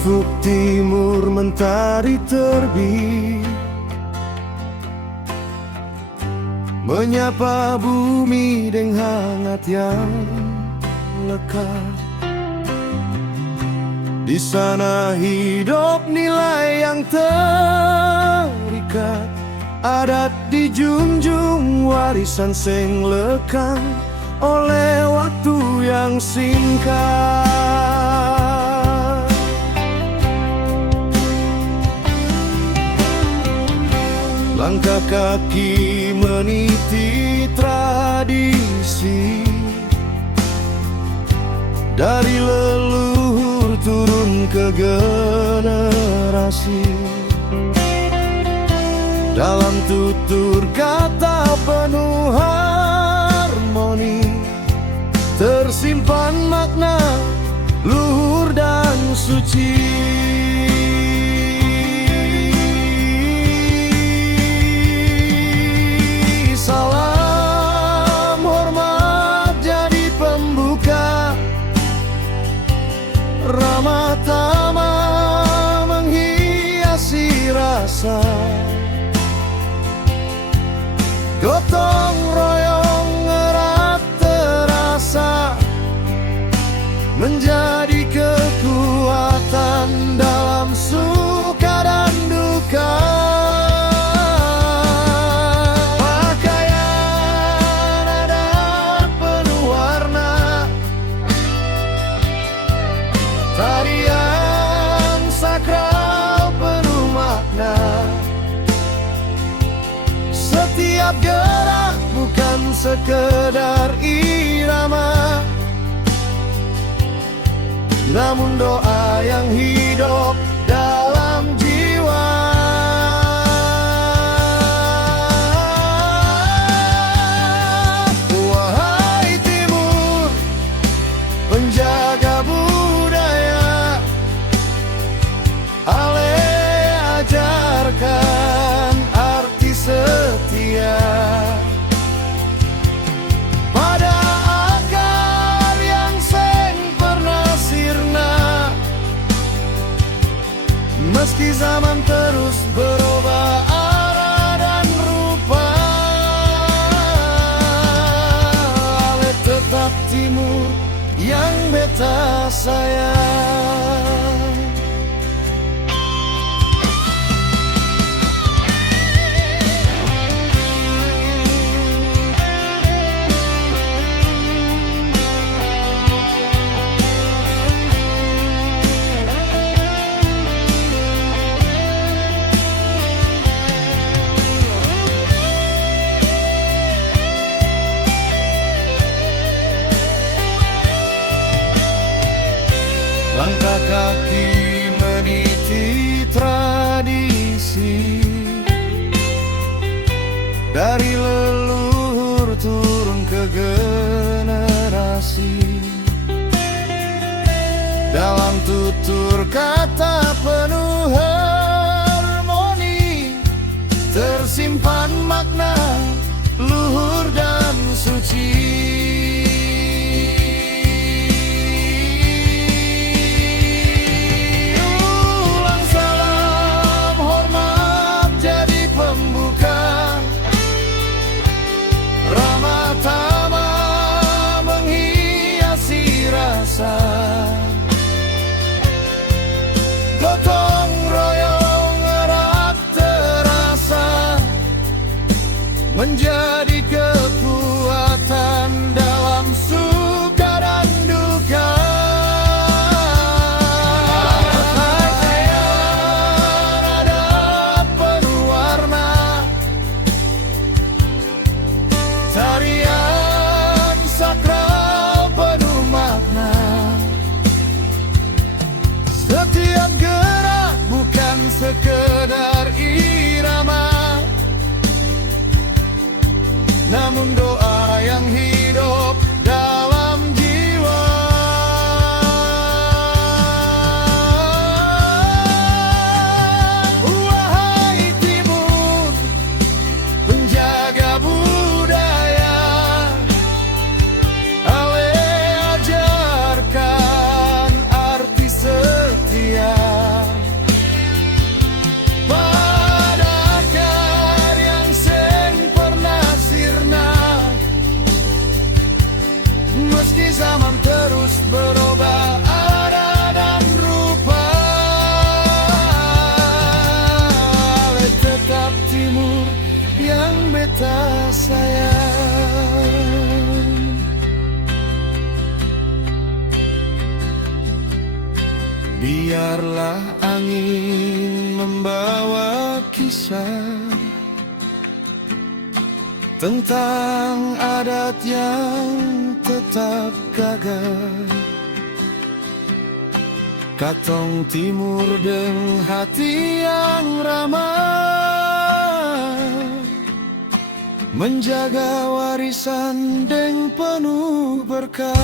Ufuk timur mentari terbit, menyapa bumi dengan hangat yang lekat. Di sana hidup nilai yang terikat, adat dijunjung, warisan sing lekang oleh waktu yang singkat. Langkah kaki meniti tradisi, dari leluhur turun ke generasi. Dalam tutur kata penuh harmoni, tersimpan makna luhur dan suci. Salam hormat jadi pembuka, ramah tamah menghiasi rasa. Gotong royong erat terasa, menjadi kekuatan dalam suka dan duka. Pakaian adat penuh warna, tarian sakral penuh makna. Setiap gerak bukan sekedar irama, namun doa yang hidup dalam jiwa. Wahai timur, penjaga budaya, ale ajarkan arti setia pada akar yang seng pernah sirna. Meski zaman terus berubah arah dan rupa, ale tetap timur yang beta sayang. Langkah kaki meniti tradisi, dari leluhur turun ke generasi. Dalam tutur kata penuh harmoni, tersimpan makna luhur dan suci. Gotong royong erat terasa, menjadi kekuatan dalam suka dan duka. Pakaian adat penuh warna, tarian sakral penuh makna. Setiap gerak bukan sekedar irama, namun doa yang hidup dalam jiwa. Wahai timur, penjaga budaya, ale ajarkan arti setia kita sayang. Biarlah angin membawa kisah tentang adat yang tetap gagah. Katong Timur deng hati yang ramah, menjaga warisan deng penuh berkah.